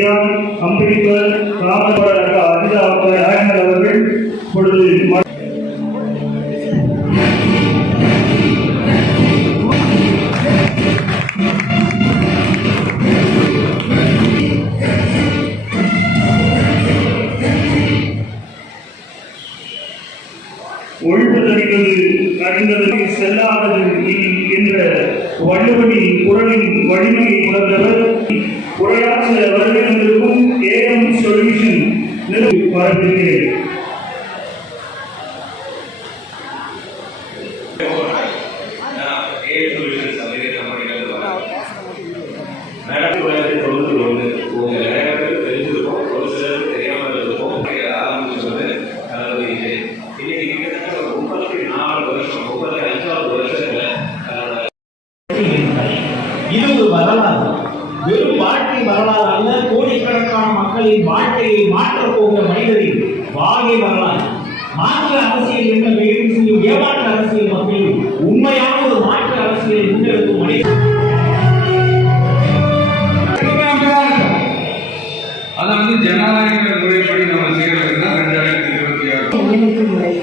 பெரியார் அம்பேத்கர் ராமபுர அனிதா நாயகர் அவர்கள் இப்பொழுது ம- ஒழிப்பதறிவது செல்லாதது என்ற வள்ளுவனின் குரலின் வலிமையை உணர்ந்தவர் உரையாற்ற வருடங்களுக்கும் ஏஎம் சொல்யூஷன் நிறுவி வரவிருக்கிறேன் ஏ இன்னைக்கு கிட்டத்தட்ட ஒரு முப்பத்தி நாலு வருஷம் முப்பது மக்களின் வாழ்க்கையை மாற்றப் போகிற மனிதரின் வாழ்க்கை வரலாறு. மாற்று அரசியல் என்ற பெயரில் செய்யும் ஏமாற்று அரசியல் மக்களில் உண்மையான ஒரு மாற்று அரசியலை முன்னெடுக்கும் மனிதர். அதை வந்து ஜனநாயக முறைப்படி நம்ம செய்யறதுன்னா ரெண்டாயிரத்தி இருபத்தி ஆறு.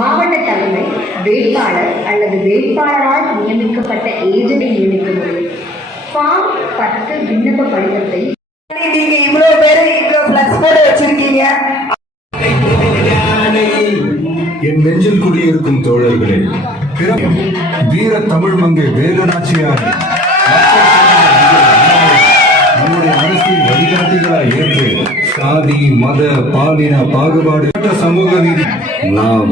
மாவட்ட தலைமை வேட்பாளர் அல்லது வேட்பாளரால் நியமிக்கப்பட்ட ஏஜென்டை நியமிக்கும் முறை. ஃபார்ம் பத்து விண்ணப்ப படிவத்தை நீங்க இவ்வளவு வச்சிருக்கீங்க. என் நெஞ்சில் குடியிருக்கும் தோழர்களே வீர தமிழ் மங்கை வேலுநாச்சியார். நம்முடைய அரசியல் வழிகாட்டிகளாய் ஏற்று சாதி மத பாலின பாகுபாடு சமூக நீதி நான்